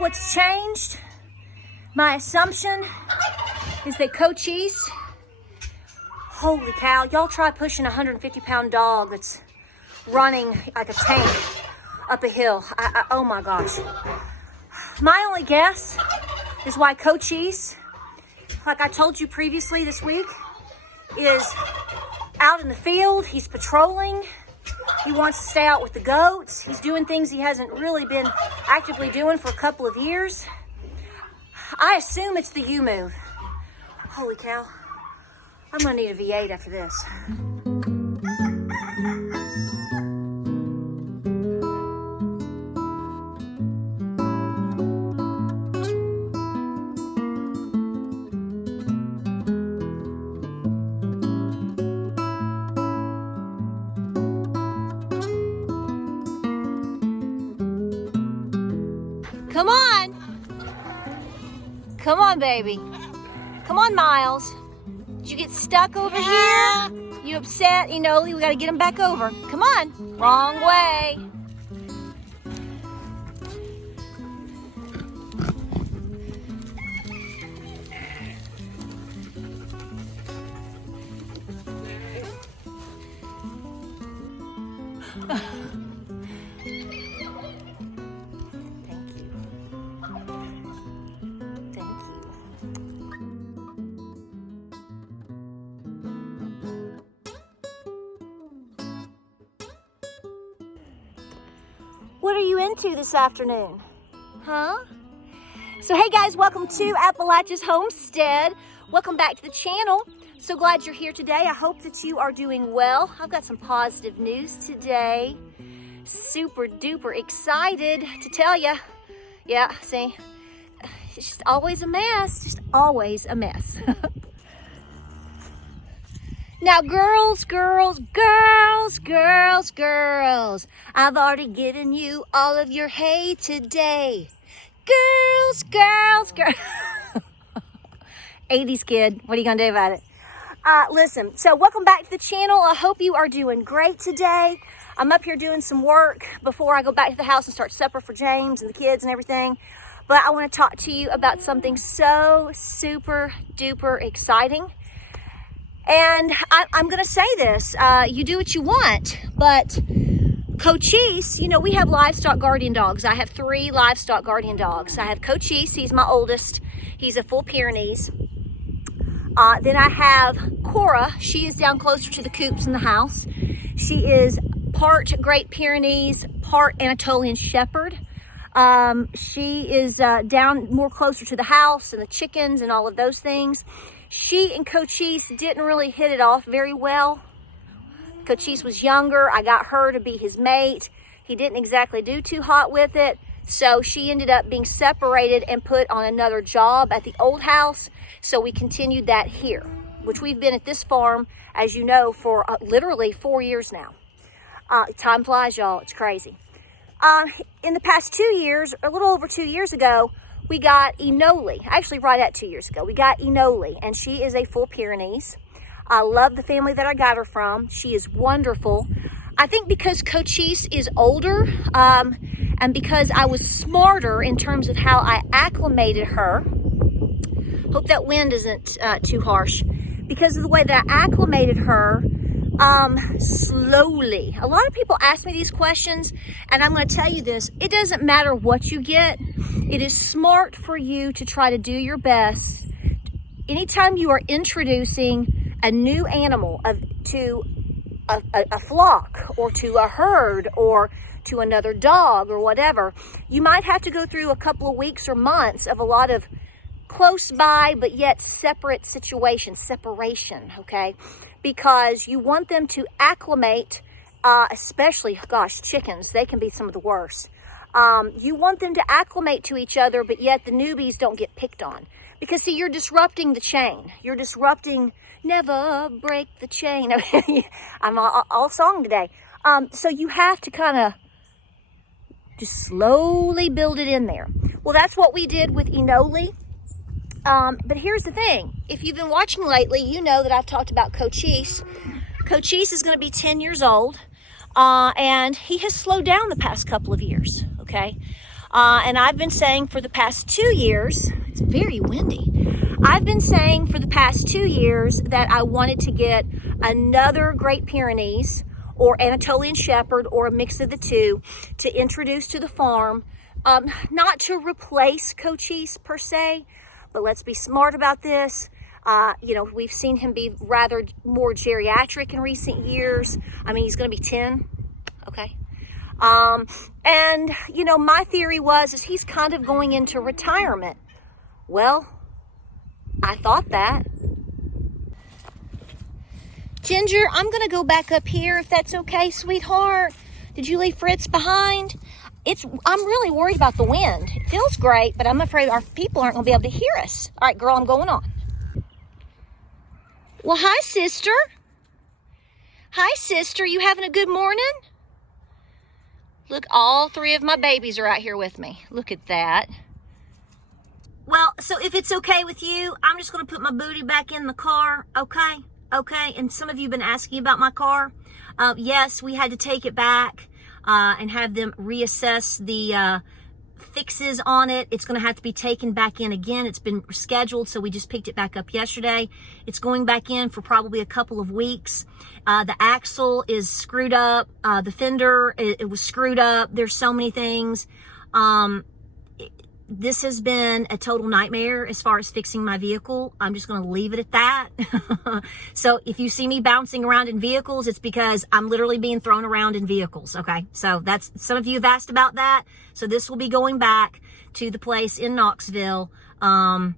what's changed? My assumption is that Cois, holy cow, y'all try pushing a 150-pound dog that's running like a tank up a hill. Oh my gosh. My only guess is why Cois, like I told you previously this week, is out in the field. He's patrolling. He wants to stay out with the goats. He's doing things he hasn't really been actively doing for a couple of years. I assume it's the U move. Holy cow. I'm gonna need a V8 after this. Come on. Come on, baby. Come on, Miles. Did you get stuck over here? You upset? You know, we gotta get him back over. Come on. Wrong way. What are you into this afternoon? Huh? So hey guys, welcome to Appalachia's Homestead. Welcome back to the channel. So glad you're here today. I hope that you are doing well. I've got some positive news today. Super duper excited to tell you. Yeah, see, it's just always a mess, just always a mess. Now, girls, I've already given you all of your hay today. Girls. 80s kid, what are you gonna do about it? Listen, so welcome back to the channel. I hope you are doing great today. I'm up here doing some work before I go back to the house and start supper for James and the kids and everything. But I wanna talk to you about something so super duper exciting. And I'm going to say this, you do what you want, but Cois, you know, we have livestock guardian dogs. I have 3 livestock guardian dogs. I have Cois, he's my oldest. He's a full Pyrenees. Then I have Kora. She is down closer to the coops in the house. She is part Great Pyrenees, part Anatolian Shepherd. She is down more closer to the house and the chickens and all of those things. She and Cois didn't really hit it off very well. Cois was younger. I got her to be his mate. He didn't exactly do too hot with it. So she ended up being separated and put on another job at the old house. So we continued that here, which we've been at this farm, as you know, for literally 4 years now. Time flies, y'all. It's crazy. In the past 2 years, a little over 2 years ago, we got Enoli. Actually, right at 2 years ago, we got Enoli, and she is a full Pyrenees. I love the family that I got her from. She is wonderful. I think because Cois is older, and because I was smarter in terms of how I acclimated her. Hope that wind isn't too harsh. Because of the way that I acclimated her, slowly. A lot of people ask me these questions, and I'm going to tell you this. It doesn't matter what you get. It is smart for you to try to do your best. Anytime you are introducing a new animal to a flock or to a herd or to another dog or whatever, you might have to go through a couple of weeks or months of a lot of close by but yet separate situations, separation, okay? Because you want them to acclimate, especially, gosh, chickens, they can be some of the worst. You want them to acclimate to each other, but yet the newbies don't get picked on. Because, see, you're disrupting the chain. You're disrupting, never break the chain. I'm all song today. So you have to kind of just slowly build it in there. Well, that's what we did with Enoli. But here's the thing. If you've been watching lately, you know that I've talked about Cois. Cois is going to be 10 years old, and he has slowed down the past couple of years, okay? And I've been saying for the past 2 years, it's very windy. I've been saying for the past 2 years that I wanted to get another Great Pyrenees or Anatolian Shepherd or a mix of the two to introduce to the farm. Not to replace Cois per se, but let's be smart about this. We've seen him be rather more geriatric in recent years. I mean, he's going to be 10. Okay. My theory is he's kind of going into retirement. Well, I thought that. Ginger, I'm going to go back up here if that's okay, sweetheart. Did you leave Fritz behind? I'm really worried about the wind. It feels great, but I'm afraid our people aren't going to be able to hear us. All right, girl, I'm going on. Well, hi, sister. Hi, sister. You having a good morning? Look, all 3 of my babies are out here with me. Look at that. Well, so if it's okay with you, I'm just going to put my booty back in the car, okay? Okay, and some of you have been asking about my car. Yes, we had to take it back and have them reassess the fixes on it. It's going to have to be taken back in again. It's been scheduled, so we just picked it back up yesterday. It's going back in for probably a couple of weeks. The axle is screwed up. The fender, it was screwed up. There's so many things. This has been a total nightmare as far as fixing my vehicle. I'm just going to leave it at that. So if you see me bouncing around in vehicles, it's because I'm literally being thrown around in vehicles. Okay. So that's, some of you have asked about that. So this will be going back to the place in Knoxville. That's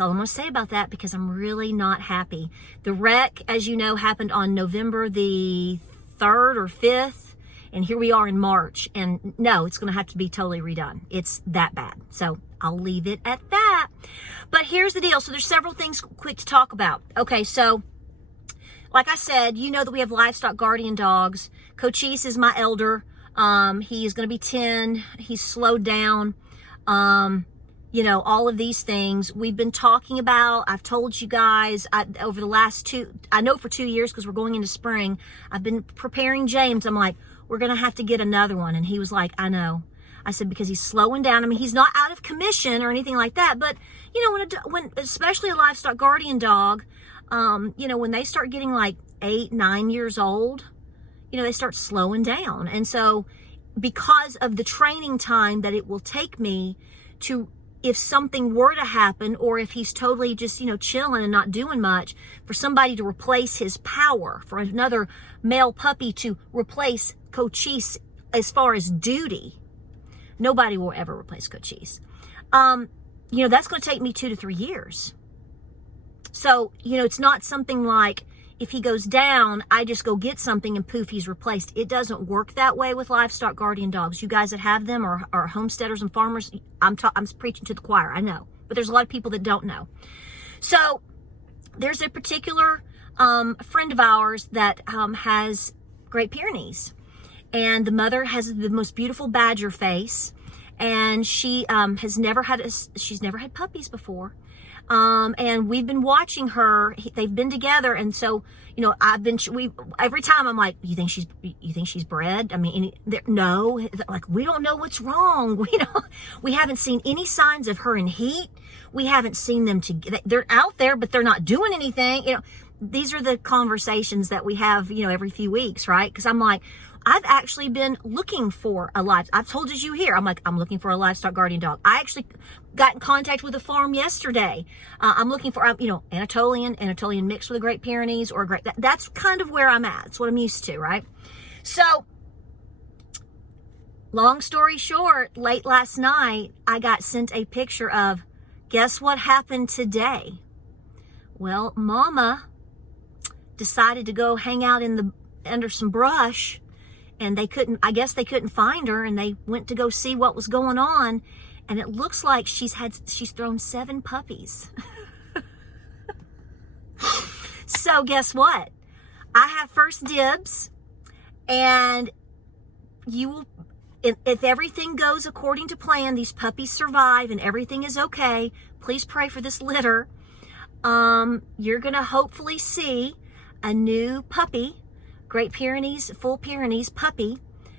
all I'm going to say about that because I'm really not happy. The wreck, as you know, happened on November the 3rd or 5th. And here we are in March, and no, it's going to have to be totally redone. It's that bad. So I'll leave it at that. But here's the deal. So there's several things quick to talk about. Okay, so like I said, you know that we have livestock guardian dogs. Cois is my elder. He is going to be 10. He's slowed down. All of these things we've been talking about. I've told you guys over the last for 2 years, because we're going into spring, I've been preparing James. I'm like, we're going to have to get another one. And he was like, I know. I said, because he's slowing down. I mean, he's not out of commission or anything like that. But, when especially a livestock guardian dog, when they start getting like 8, 9 years old, they start slowing down. And so because of the training time that it will take me to, if something were to happen, or if he's totally just, chilling and not doing much, for somebody to replace his power, for another male puppy to replace Cois as far as duty, nobody will ever replace Cois. That's going to take me 2 to 3 years. So, it's not something like if he goes down, I just go get something and poof, he's replaced. It doesn't work that way with livestock guardian dogs. You guys that have them are homesteaders and farmers. I'm preaching to the choir, I know, but there's a lot of people that don't know. So there's a particular friend of ours that has Great Pyrenees, and the mother has the most beautiful badger face, and she she's never had puppies before. And we've been watching her. They've been together, and so every time I'm like, you think she's bred? I mean, no, like we don't know what's wrong. We haven't seen any signs of her in heat. We haven't seen them they're out there, but they're not doing anything. These are the conversations that we have, every few weeks, right? Because I'm like, I've actually been looking for I've told you here, I'm like, I'm looking for a livestock guardian dog. I actually got in contact with a farm yesterday. I'm looking for, Anatolian mixed with a Great Pyrenees or that's kind of where I'm at. It's what I'm used to, right? So long story short, late last night, I got sent a picture of, guess what happened today? Well, Mama decided to go hang out under some brush, and I guess they couldn't find her, and they went to go see what was going on, and it looks like she's thrown 7 puppies. So guess what? I have first dibs, and if everything goes according to plan, these puppies survive and everything is okay, please pray for this litter. You're going to hopefully see a new puppy, Great Pyrenees, full Pyrenees puppy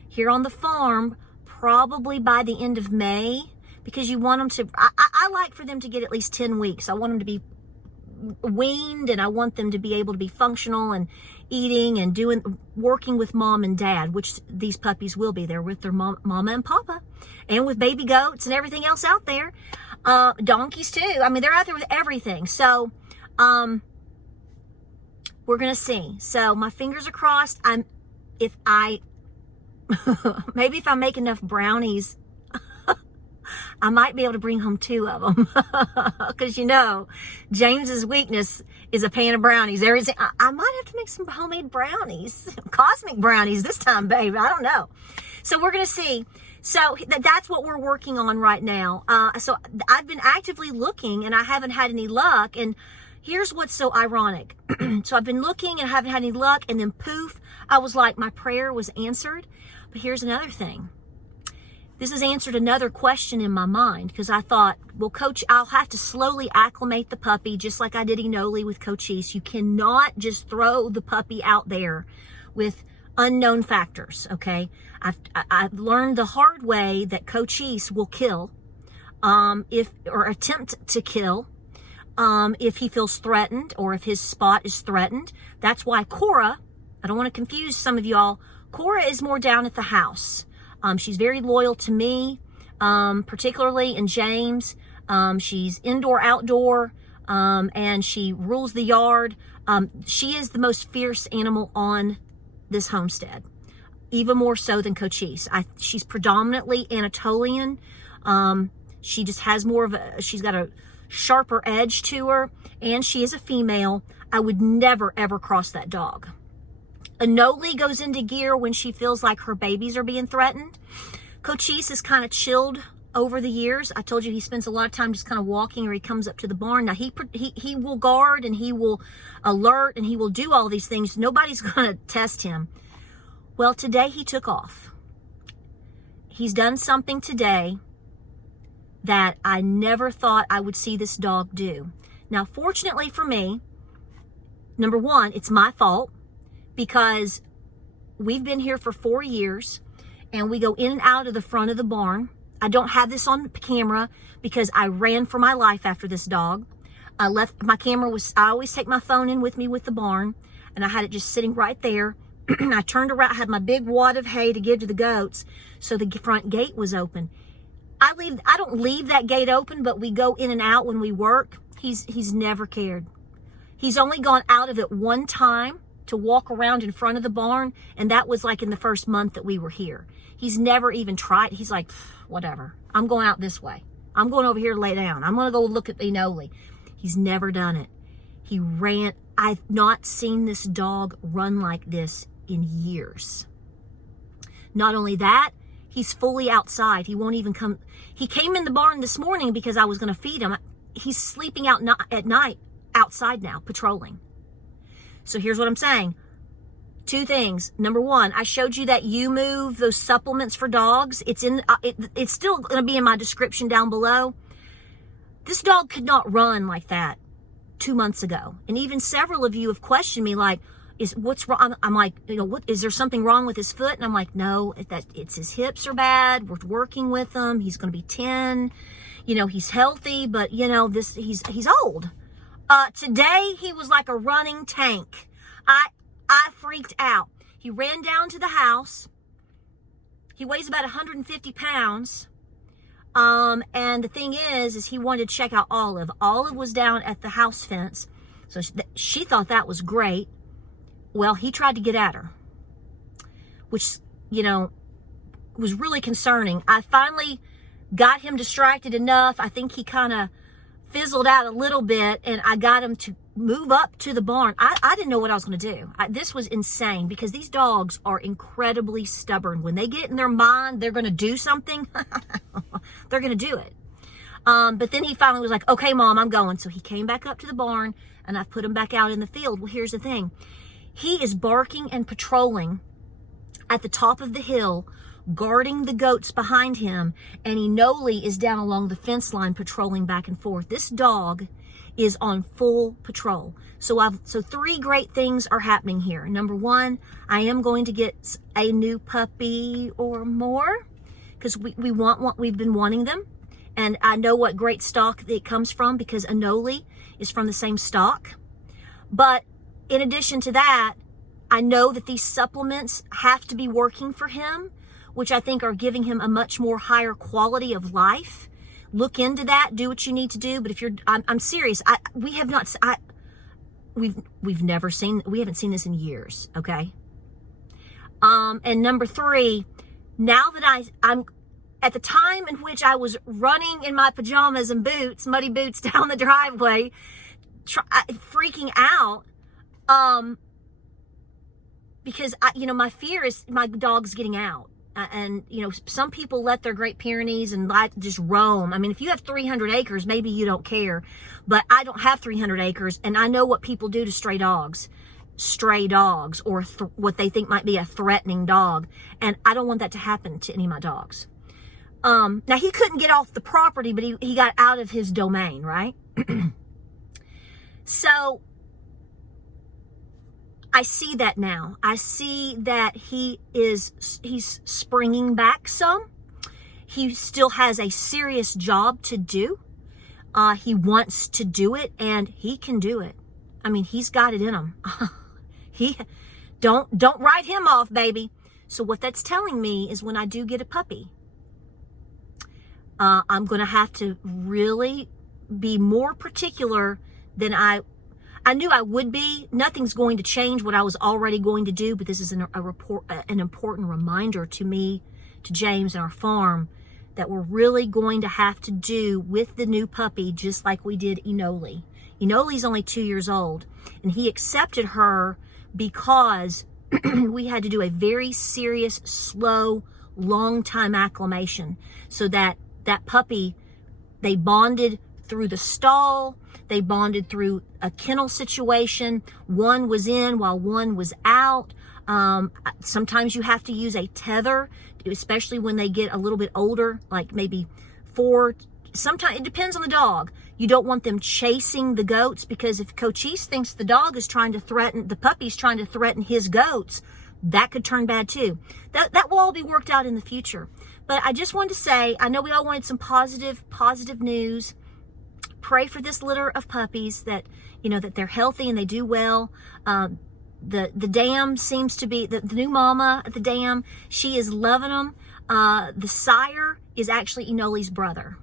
here on the farm probably by the end of May, because you want them to, I like for them to get at least 10 weeks. I want them to be weaned, and I want them to be able to be functional and eating and working with mom and dad, which these puppies will be there with their mama and papa, and with baby goats and everything else out there. Donkeys too. I mean, they're out there with everything. So, we're going to see. So my fingers are crossed. Maybe if I make enough brownies, I might be able to bring home 2 of them. Because, James's weakness is a pan of brownies. I might have to make some homemade brownies. Cosmic brownies this time, babe. I don't know. So we're going to see. So that's what we're working on right now. So I've been actively looking, and I haven't had any luck. And here's what's so ironic. So I've been looking and haven't had any luck. And then poof, I was like, my prayer was answered. But here's another thing. This has answered another question in my mind, because I thought, well, Coach, I'll have to slowly acclimate the puppy, just like I did Enoli with Cochise. You cannot just throw the puppy out there with unknown factors, okay? I've learned the hard way that Cochise will kill, or attempt to kill, if he feels threatened or if his spot is threatened. That's why Kora, I don't want to confuse some of y'all, Kora is more down at the house. She's very loyal to me, particularly in James. She's indoor, outdoor, and she rules the yard. She is the most fierce animal on this homestead, even more so than Cochise. She's predominantly Anatolian. She just has she's got a sharper edge to her, and she is a female. I would never, ever cross that dog. Enoli goes into gear when she feels like her babies are being threatened. Cochise is kind of chilled over the years. I told you he spends a lot of time just kind of walking, or he comes up to the barn. Now he will guard, and he will alert, and he will do all these things. Nobody's going to test him. Well, today he took off. He's done something today that I never thought I would see this dog do. Now, fortunately for me, number one, it's my fault, because we've been here for 4 years, and we go in and out of the front of the barn. I don't have this on camera because I ran for my life after this dog. I left my camera, I always take my phone in with me with the barn, and I had it just sitting right there. I turned around, I had my big wad of hay to give to the goats, so the front gate was open. I don't leave that gate open, but we go in and out when we work. He's never cared. He's only gone out of it one time to walk around in front of the barn, and that was like in the first month that we were here. He's never even tried. He's like, whatever, I'm going out this way. I'm going over here to lay down. I'm going to go look at Enoli. He's never done it. He ran. I've not seen this dog run like this in years. Not only that, he's fully outside. He won't even come. He came in the barn this morning because I was going to feed him. He's sleeping out at night outside now, patrolling. So here's what I'm saying. 2 things. Number one, I showed you that U-Move, those supplements for dogs. It's still going to be in my description down below. This dog could not run like that 2 months ago. And even several of you have questioned me like, what's wrong? I'm like, what, is there something wrong with his foot? And I'm like, no, it's his hips are bad. We're working with him. He's going to be 10. He's healthy, but he's old. Today he was like a running tank. I freaked out. He ran down to the house. He weighs about 150 pounds. And the thing is he wanted to check out Olive. Olive was down at the house fence. So she thought that was great. Well, he tried to get at her, which, was really concerning. I finally got him distracted enough. I think he kind of fizzled out a little bit, and I got him to move up to the barn. I didn't know what I was going to do. This was insane, because these dogs are incredibly stubborn. When they get in their mind they're going to do something, they're going to do it. But then he finally was like, okay, Mom, I'm going. So he came back up to the barn, and I've put him back out in the field. Well, here's the thing. He is barking and patrolling at the top of the hill, guarding the goats behind him, and Enoli is down along the fence line patrolling back and forth. This dog is on full patrol. So 3 great things are happening here. Number one, I am going to get a new puppy or more, because we've been wanting them. And I know what great stock it comes from because Anole is from the same stock. But in addition to that, I know that these supplements have to be working for him, which I think are giving him a much more higher quality of life. Look into that, do what you need to do. But if I'm serious, we haven't seen this in years, okay? And number 3, now that I'm at the time in which I was running in my pajamas and boots, muddy boots down the driveway, freaking out, because my fear is my dog's getting out. And some people let their Great Pyrenees and just roam. I mean, if you have 300 acres, maybe you don't care, but I don't have 300 acres, and I know what people do to stray dogs, or what they think might be a threatening dog, and I don't want that to happen to any of my dogs. Now he couldn't get off the property, but he got out of his domain, right? So I see that now. I see that he's springing back some. He still has a serious job to do. He wants to do it, and he can do it. I mean, he's got it in him. Don't write him off, baby. So what that's telling me is when I do get a puppy, I'm going to have to really be more particular than I knew I would be. Nothing's going to change what I was already going to do, but this is an important reminder to me, to James and our farm, that we're really going to have to do with the new puppy just like we did Enole. Enole's only 2 years old, and he accepted her because we had to do a very serious, slow, long time acclimation so that puppy, they bonded through the stall, they bonded through a kennel situation. One was in while one was out. Sometimes you have to use a tether, especially when they get a little bit older, like maybe 4. Sometimes it depends on the dog. You don't want them chasing the goats, because if Cois thinks the puppy's trying to threaten his goats, that could turn bad too. That will all be worked out in the future. But I just wanted to say, I know we all wanted some positive news. Pray for this litter of puppies that they're healthy and they do well. The dam seems to be the new mama at the dam. She is loving them. The sire is actually Enole's brother.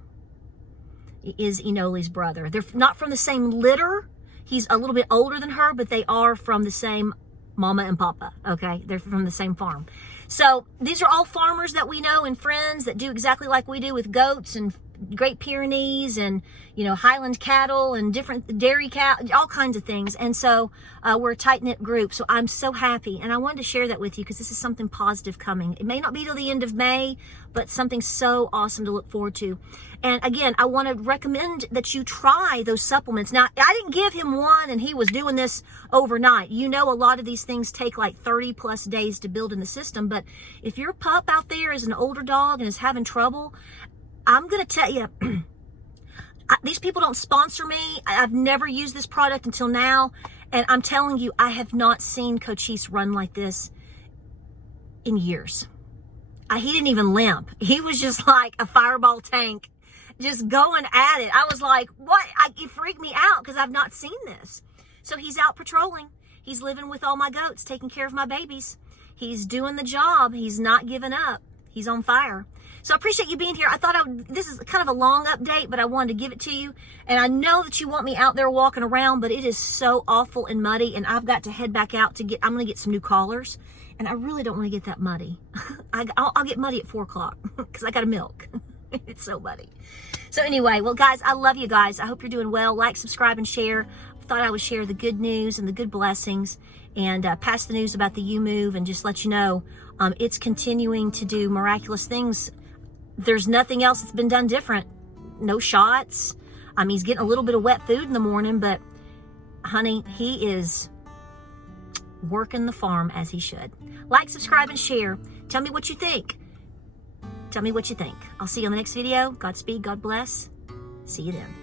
They're not from the same litter. He's a little bit older than her, but they are from the same mama and papa. Okay, they're from the same farm. So these are all farmers that we know and friends that do exactly like we do with goats and Great Pyrenees and Highland cattle and different dairy cow, all kinds of things. And so we're a tight-knit group. So I'm so happy, and I wanted to share that with you because this is something positive coming. It may not be till the end of May, but something so awesome to look forward to. And again, I want to recommend that you try those supplements. Now, I didn't give him one and he was doing this overnight. A lot of these things take like 30 plus days to build in the system. But if your pup out there is an older dog and is having trouble, I'm going to tell you, these people don't sponsor me. I've never used this product until now. And I'm telling you, I have not seen Cois run like this in years. He didn't even limp. He was just like a fireball tank, just going at it. I was like, what? It freaked me out because I've not seen this. So he's out patrolling. He's living with all my goats, taking care of my babies. He's doing the job. He's not giving up. He's on fire. So I appreciate you being here. I thought this is kind of a long update, but I wanted to give it to you. And I know that you want me out there walking around, but it is so awful and muddy, and I've got to head back out I'm going to get some new collars, and I really don't want to get that muddy. I'll get muddy at 4 o'clock because I got to milk. It's so muddy. So anyway, well, guys, I love you guys. I hope you're doing well. Like, subscribe, and share. I thought I would share the good news and the good blessings and pass the news about the U-Move and just let you know it's continuing to do miraculous things. There's nothing else that's been done different. No shots. He's getting a little bit of wet food in the morning, but honey, he is working the farm as he should. Like, subscribe, and share. Tell me what you think. Tell me what you think. I'll see you on the next video. Godspeed. God bless. See you then.